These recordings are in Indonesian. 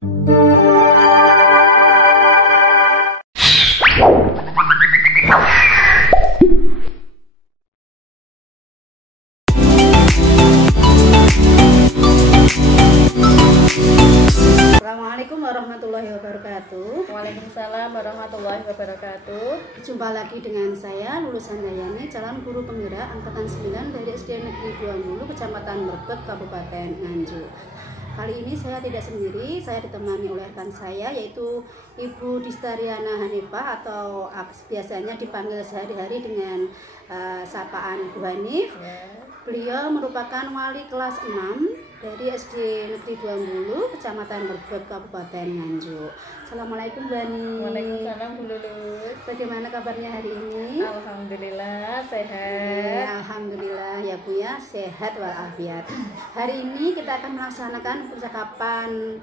Assalamualaikum warahmatullahi wabarakatuh. Waalaikumsalam warahmatullahi wabarakatuh. Jumpa lagi dengan saya Lulusan Dayani, calon guru penggerak angkatan 9 dari SD Negeri 20, Kecamatan Merbek, Kabupaten Nganjuk. Kali ini saya tidak sendiri, saya ditemani oleh rekan saya yaitu Ibu Distariana Hanifah atau biasanya dipanggil sehari-hari dengan sapaan Bu Hanif. Beliau merupakan wali kelas 6 dari SD Negeri 20, Kecamatan Merbek, Kabupaten Nganjuk. Assalamualaikum Bu Hanif. Waalaikumsalam Bu Lulus. Bagaimana kabarnya hari ini? Alhamdulillah sehat. Alhamdulillah ya Bu ya, sehat walafiat. Hari ini kita akan melaksanakan percakapan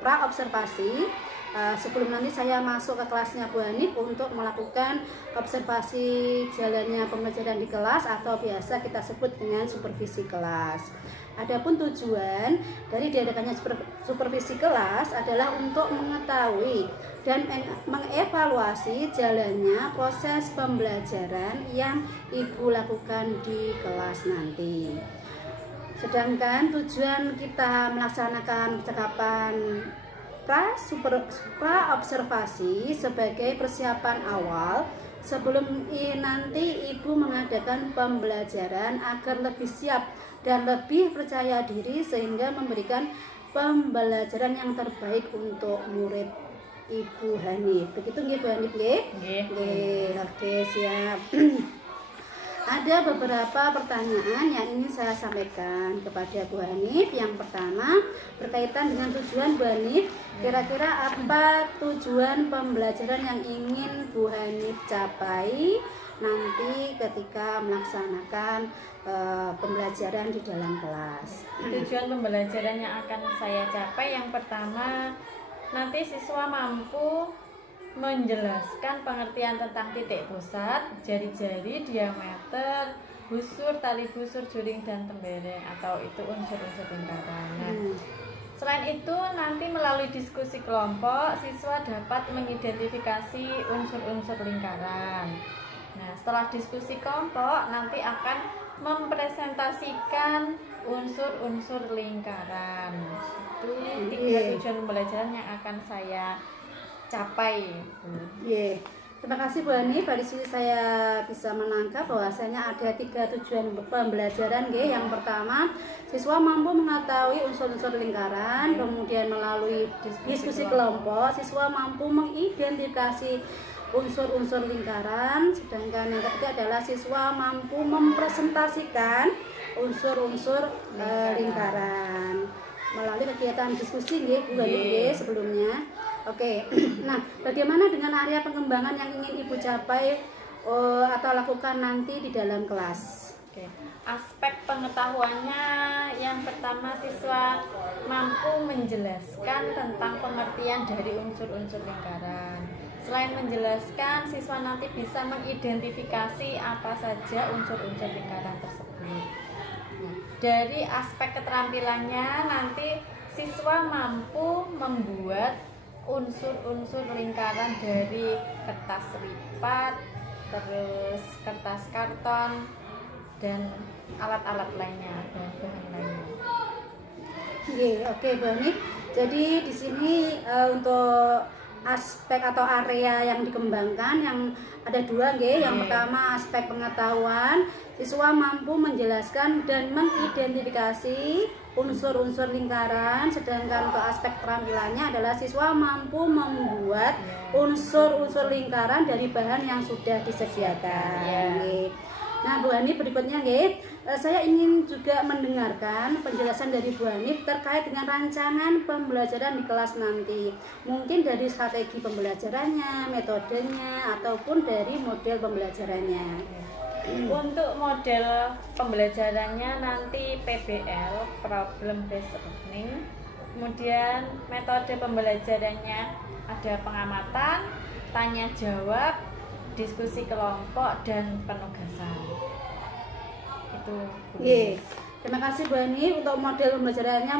pra-observasi. Sebelum nanti saya masuk ke kelasnya Bu Hanif untuk melakukan observasi jalannya pembelajaran di kelas atau biasa kita sebut dengan supervisi kelas. Adapun tujuan dari diadakannya supervisi kelas adalah untuk mengetahui dan mengevaluasi jalannya proses pembelajaran yang Ibu lakukan di kelas nanti. Sedangkan tujuan kita melaksanakan percakapan pra-observasi sebagai persiapan awal sebelum nanti Ibu mengadakan pembelajaran agar lebih siap dan lebih percaya diri sehingga memberikan pembelajaran yang terbaik untuk murid Ibu Hanif. Begitu nggih Bu Hanif nggih? Nggih. Oke, siap. Ada beberapa pertanyaan yang ingin saya sampaikan kepada Bu Hanif. Yang pertama berkaitan dengan tujuan Bu Hanif. Kira-kira apa tujuan pembelajaran yang ingin Bu Hanif capai nanti ketika melaksanakan pembelajaran di dalam kelas? Tujuan pembelajaran yang akan saya capai yang pertama, nanti siswa mampu menjelaskan pengertian tentang titik pusat, jari-jari, diameter, busur, tali busur, juring, dan tembereng atau itu unsur-unsur lingkaran. Selain itu, nanti melalui diskusi kelompok, siswa dapat mengidentifikasi unsur-unsur lingkaran. Nah, setelah diskusi kelompok, nanti akan mempresentasikan unsur-unsur lingkaran. Itu tiga tujuan pembelajaran yang akan saya capai. Terima kasih Bu Hanif. Dari sini saya bisa menangkap bahwasanya ada tiga tujuan pembelajaran. Yang pertama, siswa mampu mengetahui unsur-unsur lingkaran. Kemudian melalui diskusi kelompok, siswa mampu mengidentifikasi unsur-unsur lingkaran. Sedangkan yang ketiga adalah siswa mampu mempresentasikan unsur-unsur lingkaran melalui kegiatan diskusi Bu Hanif sebelumnya. Oke, nah bagaimana dengan area pengembangan yang ingin Ibu capai atau lakukan nanti di dalam kelas? Oke. Aspek pengetahuannya yang pertama, siswa mampu menjelaskan tentang pengertian dari unsur-unsur lingkaran. Selain menjelaskan, siswa nanti bisa mengidentifikasi apa saja unsur-unsur lingkaran tersebut. Dari aspek keterampilannya, nanti siswa mampu membuat unsur-unsur lingkaran dari kertas lipat, terus kertas karton, dan alat-alat lainnya dan bahan lainnya. Oke Bu Hanif. Jadi di sini untuk aspek atau area yang dikembangkan yang ada dua Yang pertama aspek pengetahuan, siswa mampu menjelaskan dan mengidentifikasi unsur-unsur lingkaran. Sedangkan untuk aspek keterampilannya adalah siswa mampu membuat unsur-unsur lingkaran dari bahan yang sudah disediakan. Nah Bu Hanif, berikutnya saya ingin juga mendengarkan penjelasan dari Bu Hanif terkait dengan rancangan pembelajaran di kelas nanti. Mungkin dari strategi pembelajarannya, metodenya, ataupun dari model pembelajarannya. Untuk model pembelajarannya nanti PBL, Problem Based Learning. Kemudian metode pembelajarannya ada pengamatan, tanya jawab, diskusi kelompok, dan penugasan. Itu. Terima kasih Bu Hanif. Untuk model pembelajarannya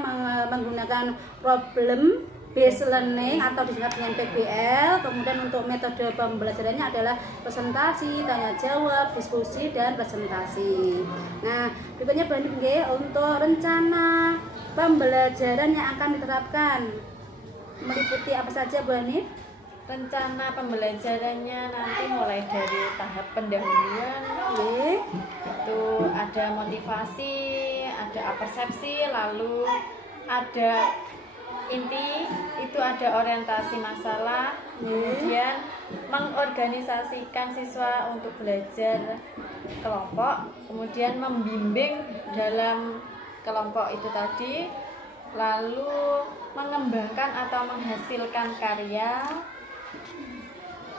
menggunakan problem based learning atau disingkat dengan PBL. Kemudian untuk metode pembelajarannya adalah presentasi, tanya jawab, diskusi, dan presentasi. Nah, berikutnya Bu Hanif nggih, untuk rencana pembelajaran yang akan diterapkan meliputi apa saja Bu Hanif? Rencana pembelajarannya nanti mulai dari tahap pendahuluan, itu ada motivasi, ada persepsi, lalu ada inti, itu ada orientasi masalah, kemudian mengorganisasikan siswa untuk belajar kelompok, kemudian membimbing dalam kelompok itu tadi, lalu mengembangkan atau menghasilkan karya,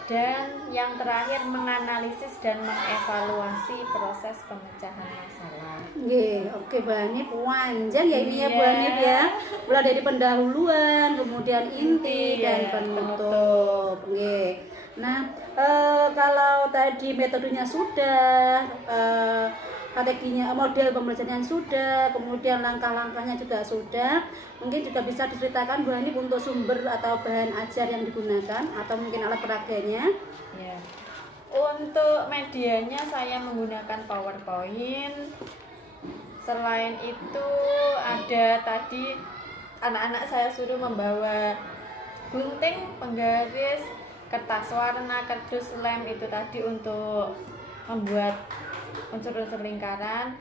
dan yang terakhir menganalisis dan mengevaluasi proses pemecahan masalah. Oke Bu Hanif, panjang ya ini ya Bu Hanif ya. Mulai dari pendahuluan, kemudian inti dan penutup. Nah, kalau tadi metodenya sudah, strateginya, model pembelajaran sudah, kemudian langkah-langkahnya juga sudah. Mungkin juga bisa diceritakan Bu Hanif untuk sumber atau bahan ajar yang digunakan atau mungkin alat peraganya. Ya. Untuk medianya saya menggunakan PowerPoint. Selain itu ada tadi anak-anak saya suruh membawa gunting, penggaris, kertas warna, kardus, lem itu tadi untuk membuat unsur-unsur lingkaran,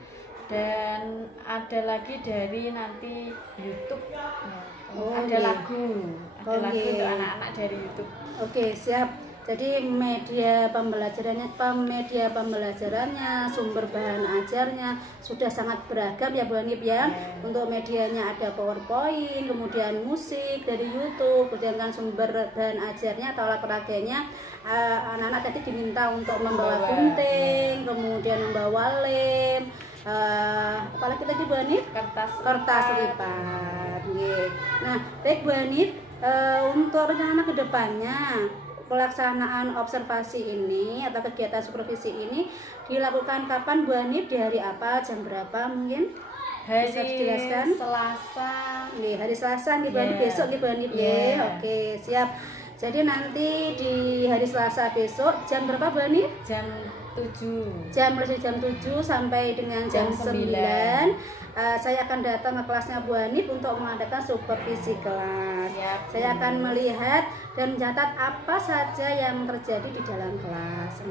dan ada lagi dari nanti YouTube. Ada lagu untuk anak-anak dari YouTube. Oke, siap. Jadi media pembelajarannya, sumber bahan ajarnya sudah sangat beragam ya Bu Hanif ya. Untuk medianya ada PowerPoint, kemudian musik dari YouTube, kemudian sumber bahan ajarnya atau alat peraganya. Anak-anak tadi diminta untuk membawa gunting, kemudian membawa lem, apalagi tadi Bu Hanif? Kertas lipat. Nah, baik Bu Hanif, untuk rencana kedepannya pelaksanaan observasi ini atau kegiatan supervisi ini dilakukan kapan Bu Hanif? Di hari apa? Jam berapa mungkin? Bisa dijelaskan? Selasa. Hari Selasa nih Bu Hanif, besok nih Bu Hanif. Oke, siap. Jadi nanti di hari Selasa besok jam berapa Bu Hanif? Jam 7. Jam 7 sampai dengan jam 9. Saya akan datang ke kelasnya Bu Hanif untuk mengadakan supervisi kelas. Saya akan melihat dan mencatat apa saja yang terjadi di dalam kelas.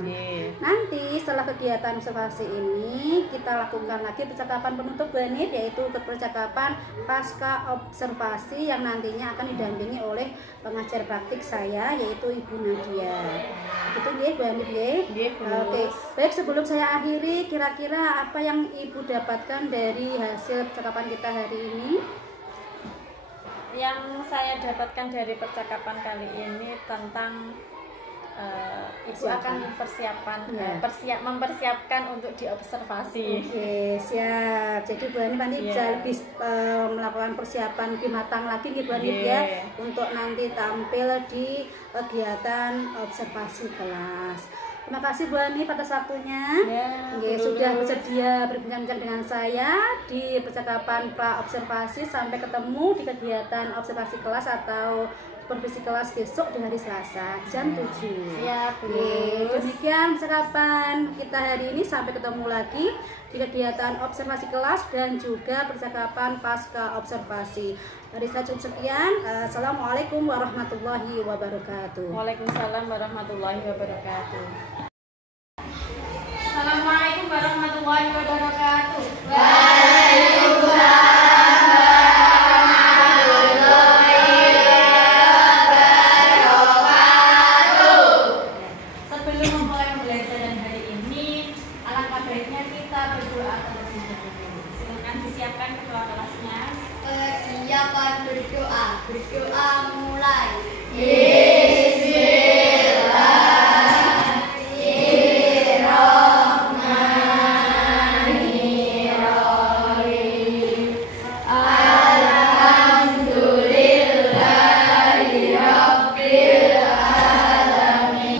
Nanti setelah kegiatan observasi ini kita lakukan lagi percakapan penutup Bu Hanif, yaitu percakapan pasca observasi yang nantinya akan didampingi oleh pengajar praktik saya, yaitu Ibu Nadia. Gitu Bu Hanif Oke. Baik, sebelum saya akhiri, kira-kira apa yang Ibu dapatkan dari hasil percakapan kita hari ini? Yang saya dapatkan dari percakapan kali ini tentang Ibu akan mempersiapkan untuk diobservasi. Oke, siap. Jadi Bu Hanif nanti bisa lebih melakukan persiapan lebih matang lagi nih Bu Hanif ya, untuk nanti tampil di kegiatan observasi kelas. Terima kasih Bu Hanif atas waktunya. Sudah bersedia berbincang dengan saya di percakapan pra observasi. Sampai ketemu di kegiatan observasi kelas atau supervisi kelas besok di hari Selasa jam 7. Siap. Demikian percakapan kita hari ini. Sampai ketemu lagi di kegiatan observasi kelas dan juga percakapan pasca observasi. Dari saya cukup sekian. Assalamualaikum warahmatullahi wabarakatuh. Waalaikumsalam warahmatullahi wabarakatuh. Assalamualaikum warahmatullahi wabarakatuh. Sebelum memulai pembelajaran hari ini, alangkah baiknya kita berdoa terlebih dahulu. Silakan disiapkan ketua kelasnya. Persiapan berdoa. Berdoa mulai.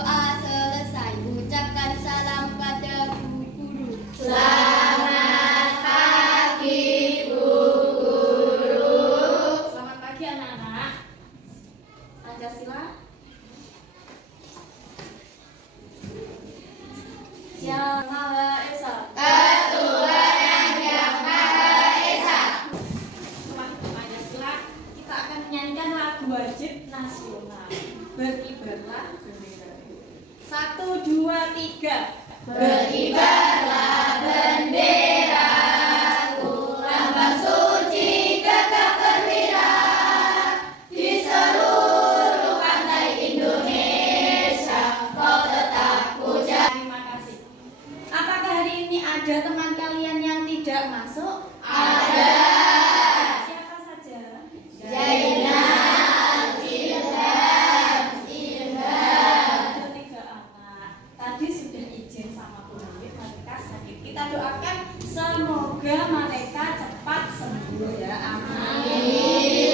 Doa selesai. Ucapkan salam pada Bu Guru. Selamat pagi Bu Guru. Selamat pagi anak-anak. Pancasila? Yang Maha Esa. Ketuhanan yang Maha Esa. Setelah Pancasila, kita akan menyanyikan lagu wajib nasional. Berkibarlah bendera. 1, 2, 3. Berkibarlah benderaku, lambang suci gagah perwira di seluruh pantai Indonesia. Kau tetap puja. Terima kasih. Apakah hari ini ada teman kalian yang tidak masuk? Ada. Siapa saja? Jaina, Ada 3 anak. Tadi sudah izin sama Bu Nami, mereka sakit. Kita doakan semoga mereka cepat sembuh ya. Amin.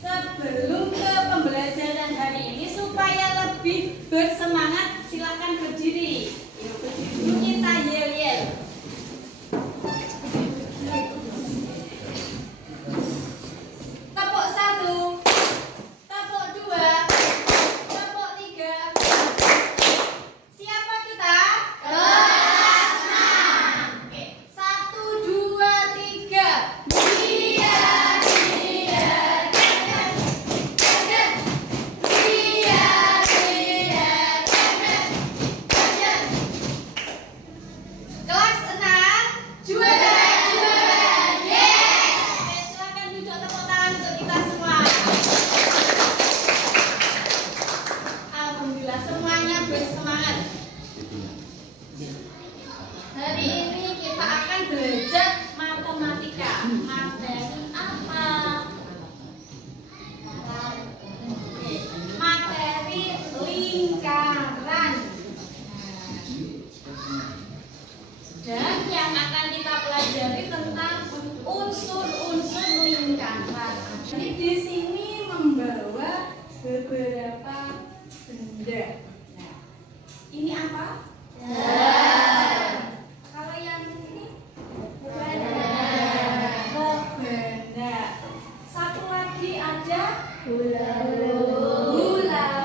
Sebelum ke pembelajaran hari ini supaya lebih bersemangat, silakan berdiri. Yuk berdiri dulu, kita yel-yel. Tepuk 1, tepuk 2, tepuk 3. Siapa kita? kelas 6. Oke, 1, 2, 3. Dia, jangan. Dia, jangan. Kelas 6 juara. Yes. Oke, silakan duduk, tepuk tangan untuk kita semua. Alhamdulillah semuanya bersemangat. Hari ini kita akan belajar matematika. Materi apa? Oke, materi lingkaran. Dan yang akan kita pelajari tentang unsur-unsur lingkaran. Jadi di sini membawa beberapa benda. Nah, ini apa? Kalau yang ini rebana. Satu lagi ada hula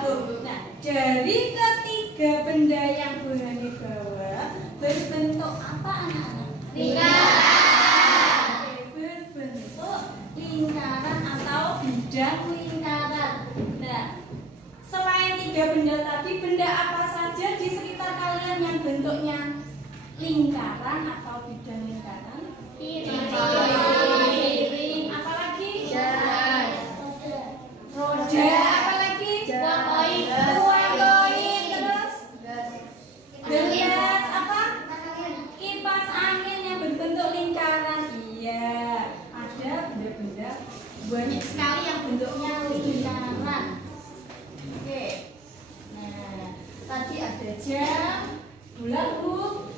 hoop. Nah, dari ketiga benda yang Bu Hani bawa berbentuk apa anak-anak? Lingkaran. Oke, berbentuk lingkaran atau bidang lingkaran. Nah, selain 3 benda tadi, benda apa saja di sekitar kalian yang bentuknya lingkaran atau bidang lingkaran? Piring. Apa lagi? Roda. Apa lagi? Uang koin. Uang koin. Terus? Gelas. Apa? Kipas angin yang berbentuk lingkaran. Iya, ada benda-benda banyak sekali yang bentuknya lingkaran. Oke. Nah, tadi ada jam, hula hoop,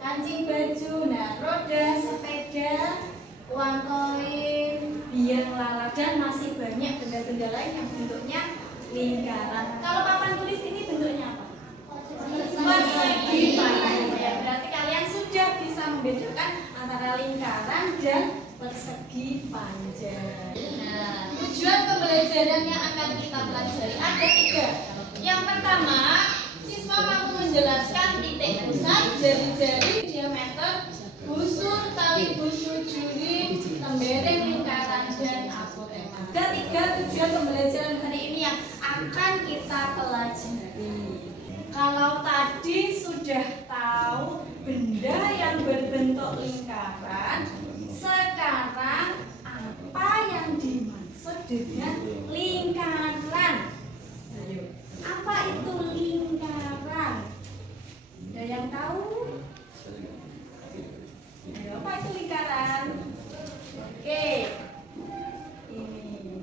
kancing baju, nah roda, sepeda, uang koin, biang lala, dan masih banyak benda-benda lain yang bentuknya lingkaran. Kalau papan tulis ini bentuknya apa? Persegi panjang. Ya, berarti kalian sudah bisa membedakan antara lingkaran dan persegi panjang. Nah, tujuan pembelajaran yang akan kita pelajari ada 3. Yang pertama, siswa mampu menjelaskan titik pusat, jari-jari, diameter, busur, tali busur, juri, tembereng, lingkaran, dan apotema. Ada 3 tujuan pembelajaran hari ini yang akan kita pelajari. Kalau tadi sudah tahu benda yang berbentuk lingkaran, sekarang apa yang dimaksud dengan lingkaran? Ayo, apa itu lingkaran? Ada yang tahu? Ayo, apa itu lingkaran? Oke, ini.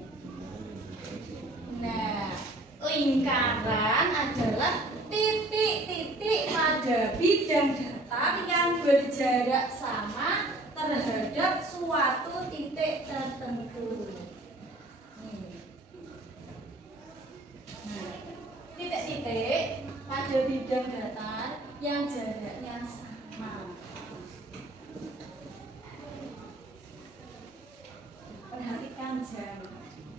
Nah, lingkaran adalah titik-titik pada bidang datar yang berjarak sama terhadap suatu titik tertentu. Nah, titik-titik pada bidang datar yang jaraknya sama. Perhatikan jam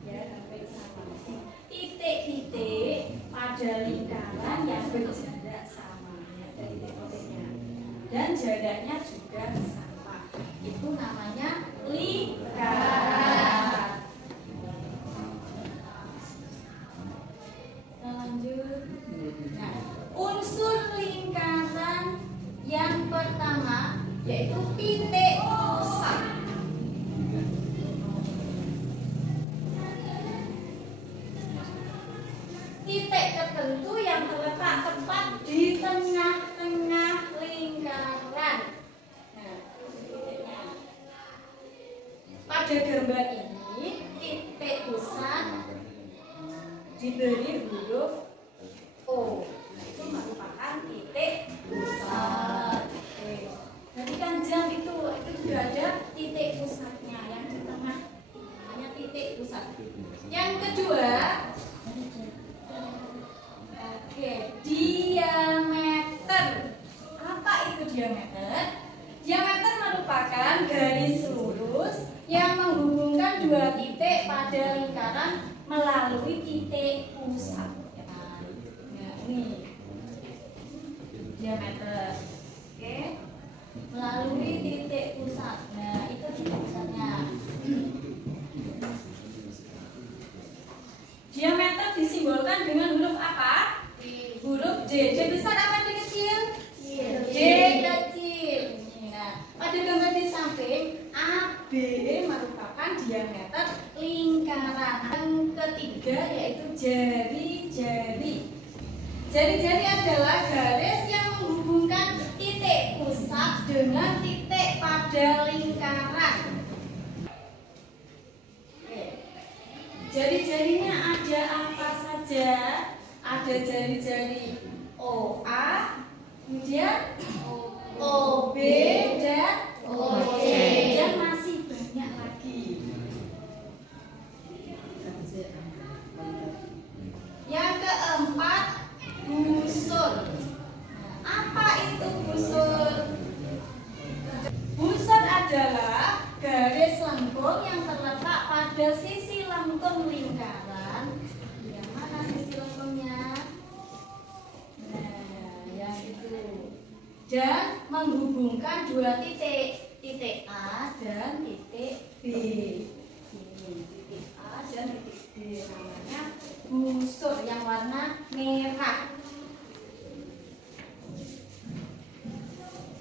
ya, sampai sama. pada lingkaran yang berjarak sama, ya, dari titik-titiknya, dan jaraknya juga sama. Itu namanya lingkaran. Kita lanjut. Nah, unsur lingkaran yang pertama yaitu titik pusat. Titik tertentu yang terletak tepat di tengah-tengah lingkaran. Nah, titiknya. Pada gambar ini, titik pusat diberi huruf O. Nah, itu merupakan titik pusat. Oke. Jadi kan jam itu juga ada titik pusatnya yang di tengah, namanya titik pusat. Yang kedua, oke, diameter. Apa itu diameter? Diameter merupakan garis lurus yang menghubungkan dua titik pada lingkaran melalui titik pusat. Nah, ini diameter. Oke. Melalui titik pusat. Nah, itu titik pusatnya. Diameter disimbolkan dengan huruf apa? Huruf J. J besar apa J kecil? J kecil. Nah, pada gambar di samping AB merupakan diameter lingkaran. Yang ketiga yaitu jari-jari. Jari-jari adalah garis yang menghubungkan titik pusat dengan titik pada lingkaran. Jari-jarinya ada apa saja? Ada jari-jari OA, kemudian OB dan OC, dan masih banyak lagi. Yang keempat, busur. Apa itu busur? Busur adalah garis lengkung yang terletak pada sisi lengkung lingkaran. Yang mana sisi lengkungnya? Nah, yang itu. Dan menghubungkan dua titik, titik A dan titik B. Ini titik A dan titik B, namanya busur yang warna merah.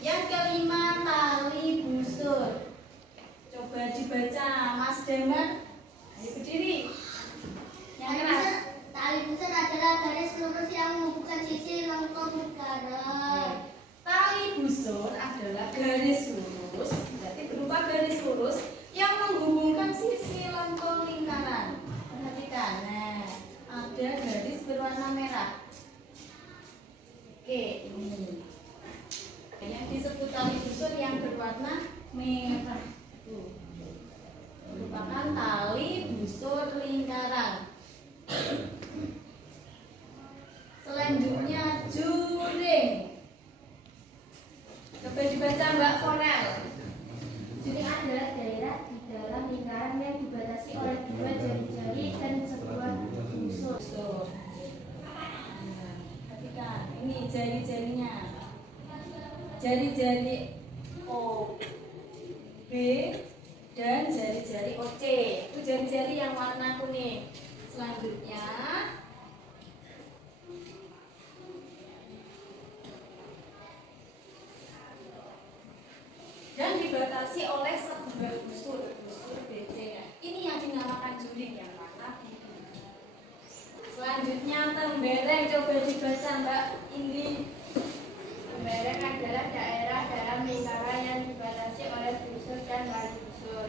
Yang kelima, tali busur. Coba dibaca, Mas Damar. Ayo berdiri. Yang keras. Tali busur adalah garis lurus yang menghubungkan sisi lengkung lingkaran. Tali busur adalah garis lurus, berarti berupa garis lurus yang menghubungkan sisi lengkung lingkaran. Perhatikan, nah, ada garis berwarna merah. Oke, ini. Yang disebut tali busur yang berwarna merah. Tuh. Merupakan tali busur lingkaran. Selanjutnya juring. Coba dibaca Mbak Forel. Juring adalah daerah di dalam lingkaran yang dibatasi oleh dua jari-jari dan sebuah busur. Nah, perhatikan, ini jari-jarinya. Jari-jari O, B, dan jari-jari OC. Itu jari-jari yang warna kuning. Selanjutnya, dan dibatasi oleh sebuah busur BC. Ini yang dinamakan juring yang warna biru. Selanjutnya tembereng, coba dibaca Mbak Indi. Tembereng adalah daerah dalam lingkaran yang dibatasi oleh busur dan tali busur.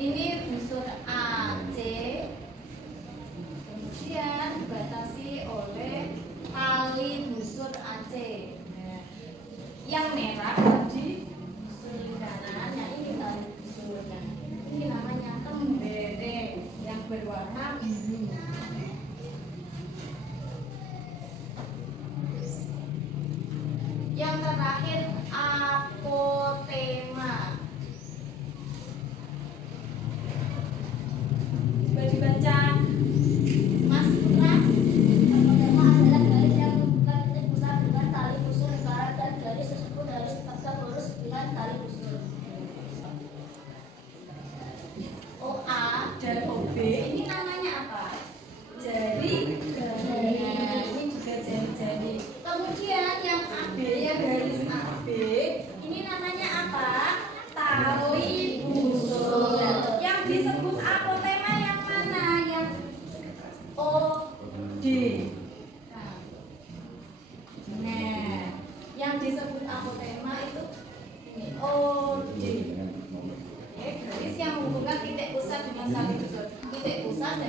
Ini busur AC, kemudian dibatasi oleh tali busur AC. Nah, yang merah tadi busur lingkaran, yang ini tali busurnya. Ini namanya tembereng yang berwarna biru. Yang terakhir apotema. Coba dibaca Mas Putra. Apotema adalah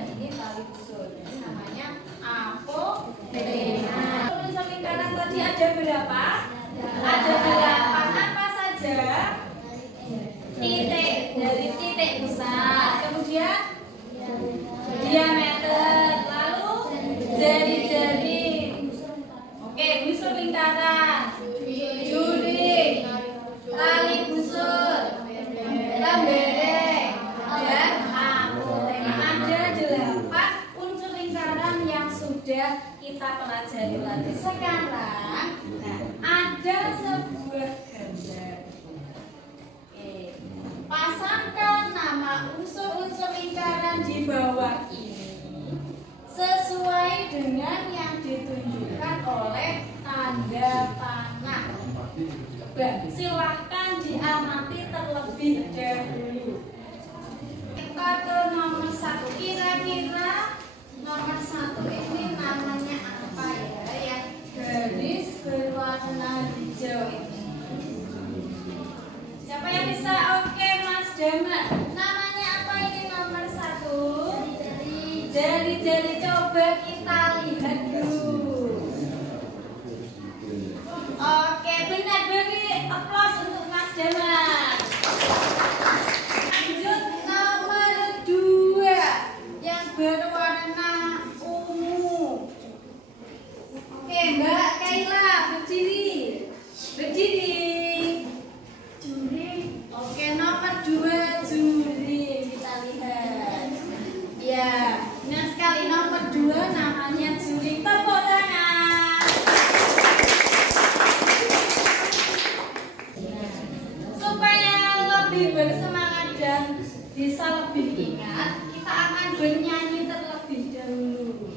ini tali busur. Jadi namanya apoptema. Unsur lingkaran tadi ada berapa? Ada 8. Apa saja? Titik dari titik pusat. Kemudian diameter, lalu jari-jari. Oke, busur lingkaran, juring, tali busur, lembereng, dan apoptema. Ada 8 unsur lingkaran yang sudah kita pelajari tadi. Sekarang, ada sebuah gambar. Pasangkan nama unsur-unsur lingkaran di bawah ini sesuai dengan yang ditunjukkan oleh tanda panah. Silahkan diamati terlebih dahulu. Kita ke nomor 1. Kira-kira nomor 1 ini namanya apa ya? Yang garis berwarna hijau ini. Siapa yang bisa? Oke, Mas Damar. Namanya apa ini nomor 1? Jari-jari. Coba kita lihat dulu. Oke, benar. Beri aplaus untuk Mas Damar. Lanjut nomor 2 yang berwarna ungu. Oke, Mbak Kaila berdiri. Oke, nomor 2 juring, kita lihat. Ya, benar sekali, nomor 2 namanya juring. Tepuk tangan. Supaya lebih bersemangat dan bisa lebih ingat, kita akan bernyanyi terlebih dahulu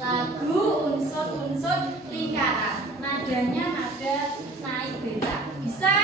lagu unsur-unsur lingkaran. Nadanya nada naik beta. Bisa?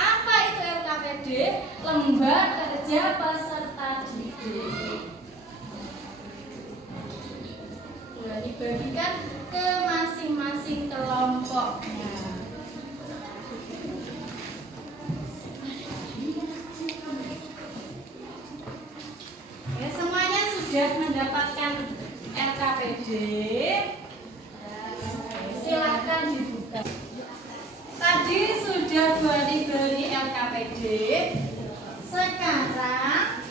Apa itu LKPD? Lembar kerja peserta didik. Dibagikan ke masing-masing kelompoknya. Ya, semuanya sudah mendapatkan LKPD. Silahkan dibuka. Tadi sudah beri LKPD. Sekarang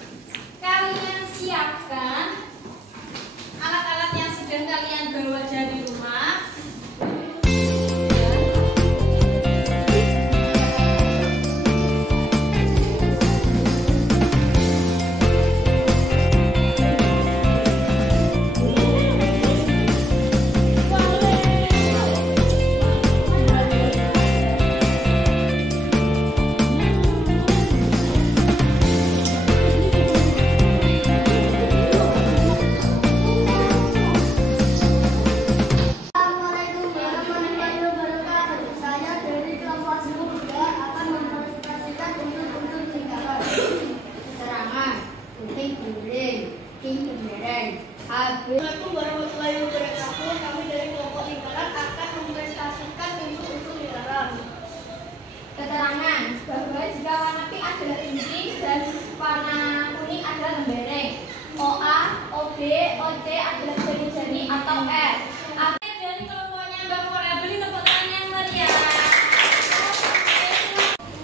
kalian siapkan alat-alat yang sudah kalian bawa dari rumah. Assalamualaikum warahmatullahi wabarakatuh. Kami dari kelompok lingkaran akan mempresentasikan unsur-unsur lingkaran. keterangan bahwa jika warna pink adalah inti dan warna kuning adalah lembereng, OA, OB, OC adalah jari-jari atau R. Dari kelompoknya Mbak Korea, beri tepuk tangan yang meriah.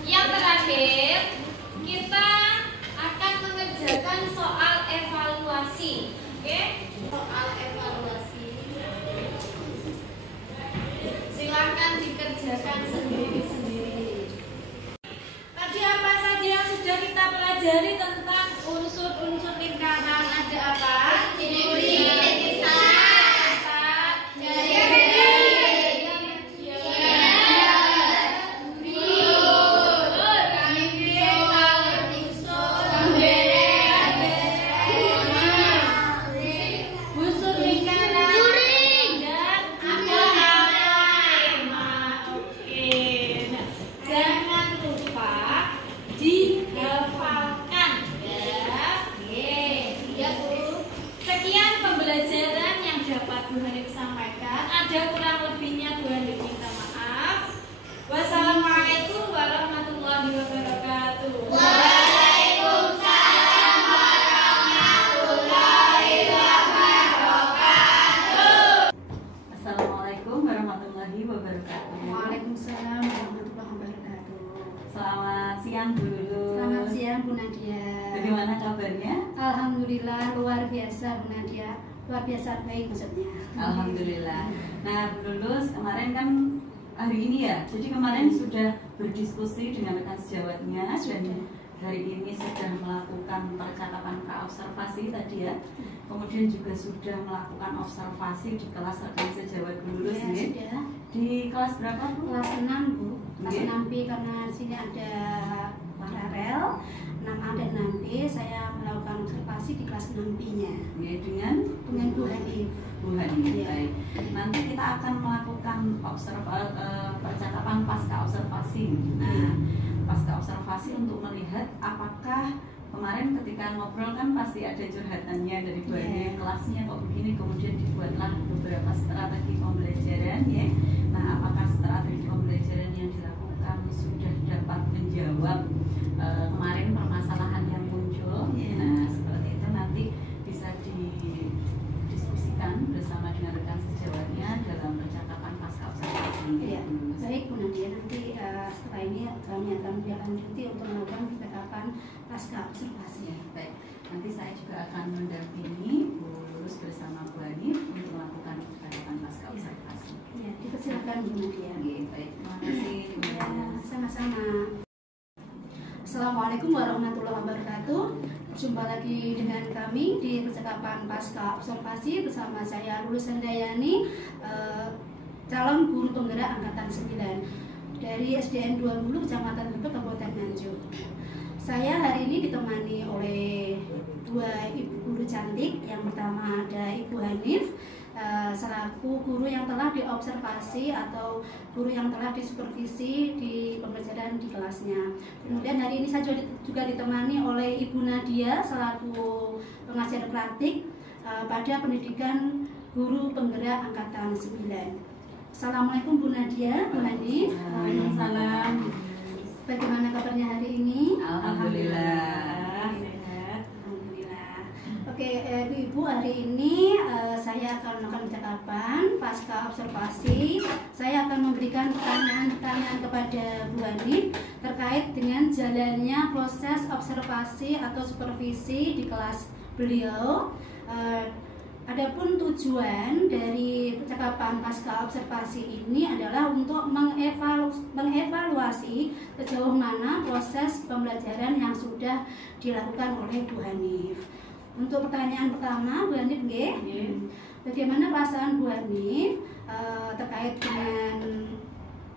Yang terakhir, kita akan mengerjakan soal evaluasi. Oke? Soal evaluasi. Silakan dikerjakan sendiri-sendiri. Tadi apa saja yang sudah kita pelajari tentang unsur-unsur lingkaran? Ada apa? Duri, Wassalamualaikum warahmatullahi wabarakatuh. Waalaikumsalam warahmatullahi wabarakatuh. Assalamualaikum warahmatullahi wabarakatuh. Waalaikumsalam warahmatullahi wabarakatuh. Selamat siang Bu Lulus. Selamat siang Bu Nadia. Bagaimana kabarnya? Alhamdulillah luar biasa Bu Nadia. Luar biasa baik maksudnya. Alhamdulillah. Nah Bu Lulus, kemarin kan hari ini ya, jadi kemarin sudah berdiskusi dengan rekan sejawatnya dan hari ini sudah melakukan percakapan praobservasi tadi ya. Kemudian juga sudah melakukan observasi di kelas rekan sejawat Bu Lulus Ya, ya. sudah. Di kelas berapa Bu? Kelas 6 Bu. Kelas Iya. 6B karena sini ada paralel 6A dan 6B, saya melakukan observasi di kelas 6B-nya Ya, dengan dengan Bu Hanif. Bu Hani, Iya. baik. Nanti kita akan melakukan percakapan pasca observasi. Nah, pasca observasi untuk melihat apakah kemarin ketika ngobrol kan pasti ada curhatannya dari Bu Hani, Iya. kelasnya kok begini, kemudian dibuatlah beberapa strategi pembelajaran ya. Nah, apakah strategi pembelajaran yang dilakukan sudah dapat menjawab kemarin permasalahan yang muncul? Iya. Nah, seperti itu nanti bisa didiskusikan bersama dengan rekan sejawatnya dalam percakapan pasca observasi. Iya, baik Bu Nadia, nanti setelah ini kami akan lanjuti untuk melakukan percakapan pasca observasi. Ya, baik. Nanti saya juga akan mendampingi Bu Lulus bersama Bu Hani untuk melakukan percakapan pasca observasi. Iya, dipersilakan Bu Nadia. Oke, baik. Terima kasih. Ya, sama-sama. Assalamualaikum warahmatullahi wabarakatuh. Berjumpa lagi dengan kami di percakapan pasca observasi bersama saya Lulus Handayani, calon guru penggerak angkatan 9 dari SDN 20 Kecamatan Tebet, Kabupaten Nganjuk. Saya hari ini ditemani oleh dua ibu guru cantik. Yang pertama ada Ibu Hanif, selaku guru yang telah diobservasi atau guru yang telah disupervisi di pembelajaran di kelasnya. Kemudian hari ini saya juga ditemani oleh Ibu Nadia selaku pengajar praktik pada pendidikan guru penggerak angkatan 9. Assalamualaikum Bu Nadia, Bu Hanif. Waalaikumsalam. Bagaimana kabarnya hari ini? Alhamdulillah. Sehat. Alhamdulillah. Oke, Ibu, hari ini saya akan melakukan percakapan pasca observasi. Saya akan memberikan pertanyaan-pertanyaan kepada Bu Hanif terkait dengan jalannya proses observasi atau supervisi di kelas beliau. Adapun tujuan dari percakapan pasca observasi ini adalah untuk mengevaluasi sejauh mana proses pembelajaran yang sudah dilakukan oleh Bu Hanif. Untuk pertanyaan pertama, Bu Hanif, bagaimana perasaan Bu Hanif terkait dengan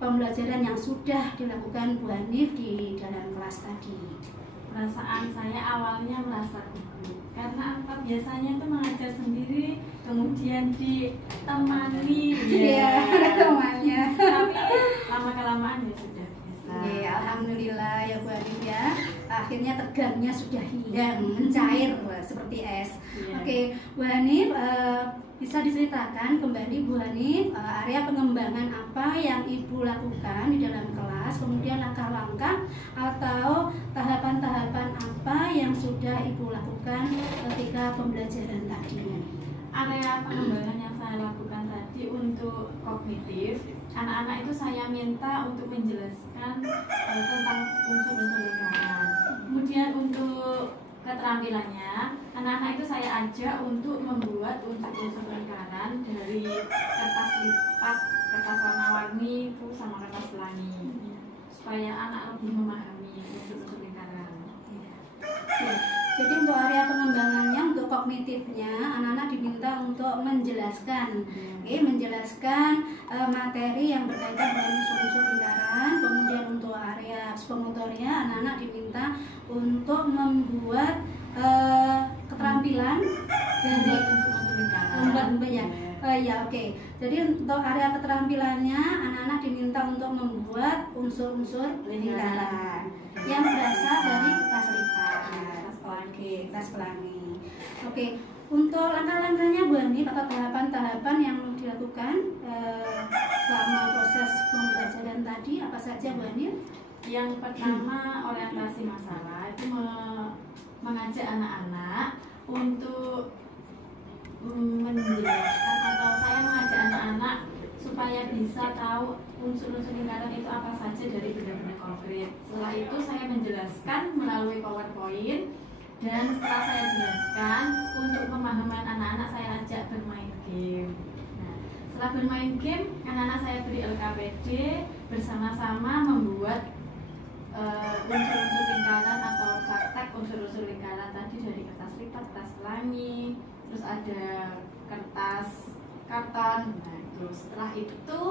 pembelajaran yang sudah dilakukan Bu Hanif di dalam kelas tadi? Perasaan saya awalnya merasa gugup karena apa, biasanya itu mengajar sendiri kemudian ditemani temannya. tapi lama kelamaan ya sudah biasa. Alhamdulillah ya Bu Hanif ya. akhirnya tegangnya sudah hilang, mencair seperti es. Iya. Oke, Bu Hanif, bisa diceritakan kembali Bu Hanif area pengembangan apa yang Ibu lakukan di dalam kelas, kemudian langkah-langkah atau tahapan-tahapan apa yang sudah Ibu lakukan ketika pembelajaran tadi? Area pengembangan yang saya lakukan tadi untuk kognitif, anak-anak itu saya minta untuk menjelaskan tentang unsur-unsur lingkaran. Kemudian untuk keterampilannya, anak-anak itu saya ajak untuk membuat unsur-unsur lingkaran dari kertas lipat, kertas warna-warni itu sama kertas pelangi, supaya anak lebih memahami unsur-unsur lingkaran. Oke, jadi untuk area pengembangannya, untuk kognitifnya, anak-anak diminta untuk menjelaskan, menjelaskan materi yang berkaitan dengan unsur-unsur lingkaran. Kemudian untuk area psikomotornya, anak-anak diminta untuk membuat keterampilan dari unsur-unsur lingkaran. Oke. Jadi untuk area keterampilannya, anak-anak diminta untuk membuat unsur-unsur lingkaran yang berasal dari kertas lipat. Oke, kertas pelangi. Oke, untuk langkah-langkahnya Bu Hanif atau tahapan-tahapan yang dilakukan selama proses pembelajaran tadi apa saja Bu Hanif? Yang pertama, orientasi masalah itu mengajak anak-anak untuk menjelaskan, atau saya mengajak anak-anak supaya bisa tahu unsur-unsur lingkaran itu apa saja dari benda-benda konkret. Setelah itu saya menjelaskan melalui PowerPoint, dan setelah saya jelaskan, untuk pemahaman anak-anak saya ajak bermain game. Nah, setelah bermain game, anak-anak saya beri LKPD bersama-sama membuat unsur-unsur lingkaran atau praktek unsur-unsur lingkaran tadi dari kertas lipat, kertas pelangi, terus ada kertas karton. Nah, terus setelah itu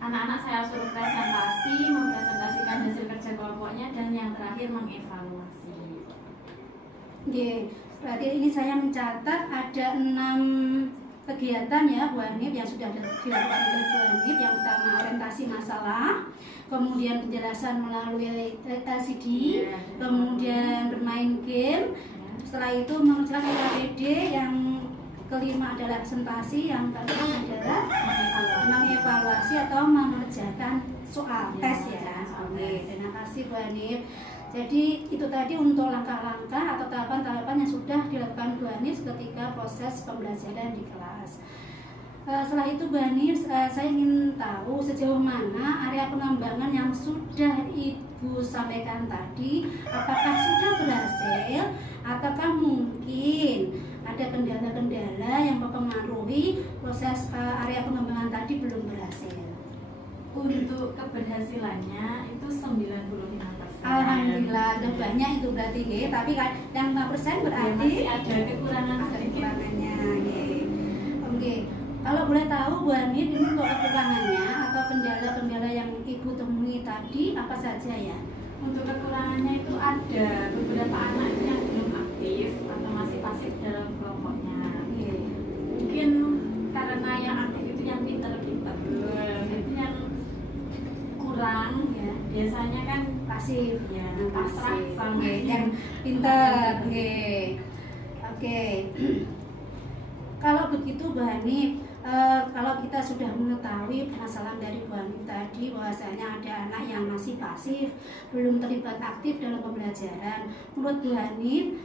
anak-anak saya suruh presentasi, mempresentasikan hasil kerja kelompoknya, dan yang terakhir mengevaluasi. Oke, berarti ini saya mencatat ada 6 kegiatan ya Bu Hanif yang sudah dilakukan oleh Bu Hanif. Yang pertama orientasi masalah, kemudian penjelasan melalui LCD, kemudian bermain game, setelah itu mengerjakan LKPD, yang kelima adalah presentasi, yang keenam adalah mengevaluasi atau mengerjakan soal tes ya. Oke, terima kasih Bu Hanif. Jadi itu tadi untuk langkah-langkah atau tahapan-tahapan yang sudah dilakukan Bu Hanif ketika proses pembelajaran di kelas. Setelah itu Bu Hanif, saya ingin tahu sejauh mana area pengembangan yang sudah Ibu sampaikan tadi, apakah sudah berhasil ataukah mungkin ada kendala-kendala yang mempengaruhi proses area pengembangan tadi belum berhasil. Untuk keberhasilannya itu 95%. Alhamdulillah, udah banyak itu berarti ya. Tapi kan yang 5% berarti masih ada kekurangan sedikit. Kekurangannya. Oke. Kalau boleh tahu Bu Hanif, ini untuk kekurangannya atau kendala-kendala yang Ibu temui tadi apa saja ya? Untuk kekurangannya itu ada beberapa anak yang belum aktif atau masih pasif dalam kelompoknya. Mungkin karena yang aktif itu yang pintar-pintar, itu yang kurang ya. Biasanya kan Pasif ya, pasrah sama yang pintar. Oke. Kalau begitu Bu Hanif, kalau kita sudah mengetahui permasalahan dari Bu Hanif tadi, bahwasanya ada anak yang masih pasif, belum terlibat aktif dalam pembelajaran, menurut Bu Hanif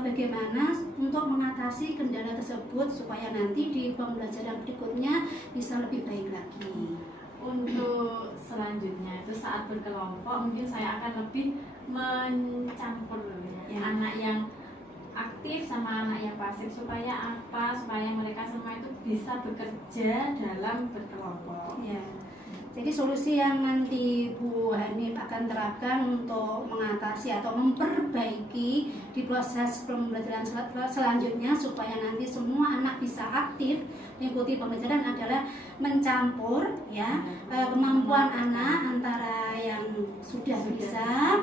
bagaimana untuk mengatasi kendala tersebut supaya nanti di pembelajaran berikutnya bisa lebih baik lagi? Untuk selanjutnya itu saat berkelompok mungkin saya akan lebih mencampur ya, anak yang aktif sama anak yang pasif, supaya mereka semua itu bisa bekerja dalam berkelompok ya. Jadi solusi yang nanti Bu Hanif akan terapkan untuk mengatasi atau memperbaiki di proses pembelajaran selanjutnya supaya nanti semua anak bisa aktif mengikuti pembelajaran adalah mencampur ya kemampuan anak antara yang sudah bisa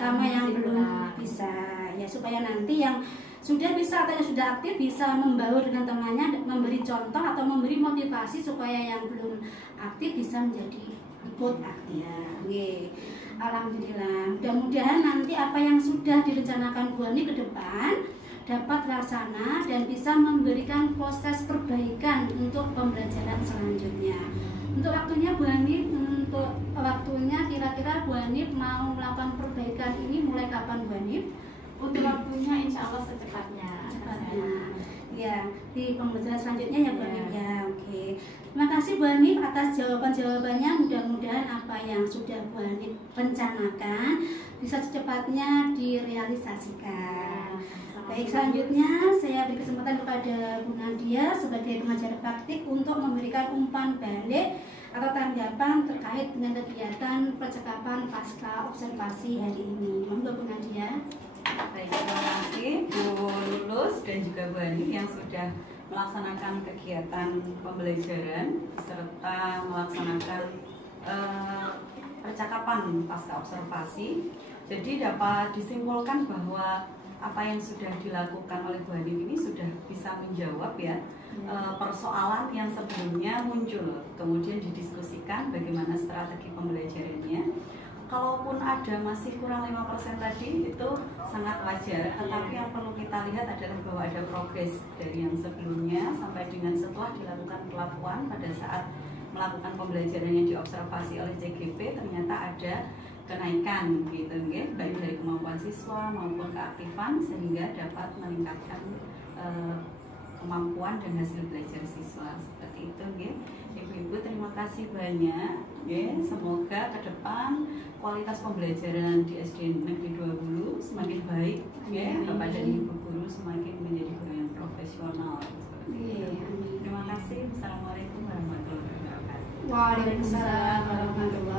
sama yang belum bisa ya, supaya nanti yang sudah bisa atau yang sudah aktif bisa membaur dengan temannya, memberi contoh atau memberi motivasi supaya yang belum aktif bisa menjadi ikut aktif. Alhamdulillah. Mudah-mudahan nanti apa yang sudah direncanakan Bu Ani ke depan dapat terlaksana dan bisa memberikan proses perbaikan untuk pembelajaran selanjutnya. Untuk waktunya Bu Ani, untuk waktunya kira-kira Bu Ani mau melakukan perbaikan ini mulai kapan Bu Ani? Untuk waktunya insya Allah secepatnya. Ya, di pembelajaran selanjutnya ya Bu Ani ya. Oke. Terima kasih Bu Ani atas jawaban-jawabannya. Mudah-mudahan apa yang sudah Bu Ani rencanakan bisa secepatnya direalisasikan. Baik, selanjutnya saya beri kesempatan kepada Bu Nadia sebagai pengajar praktik untuk memberikan umpan balik atau tanggapan terkait dengan kegiatan percakapan pasca observasi hari ini. Monggo Bu Nadia. Baik, terima kasih Bu Lulus dan juga Bu Ani yang sudah melaksanakan kegiatan pembelajaran serta melaksanakan percakapan pasca observasi. Jadi dapat disimpulkan bahwa apa yang sudah dilakukan oleh Bu Hanif ini sudah bisa menjawab ya persoalan yang sebelumnya muncul, kemudian didiskusikan bagaimana strategi pembelajarannya. Kalaupun ada masih kurang 5% tadi itu sangat wajar, tetapi yang perlu kita lihat adalah bahwa ada progres dari yang sebelumnya sampai dengan setelah dilakukan pelaporan pada saat melakukan pembelajaran yang diobservasi oleh CGP ternyata ada kenaikan gitu nggih, baik dari kemampuan siswa maupun keaktifan sehingga dapat meningkatkan kemampuan dan hasil belajar siswa seperti itu nggih. Ibu-ibu terima kasih banyak nggih. Semoga ke depan kualitas pembelajaran di SD Negeri 2 Hulu semakin baik nggih. Bapak dan Ibu guru semakin menjadi guru yang profesional seperti itu. Terima kasih. Assalamualaikum warahmatullahi wabarakatuh. Waalaikumsalam warahmatullahi wabarakatuh.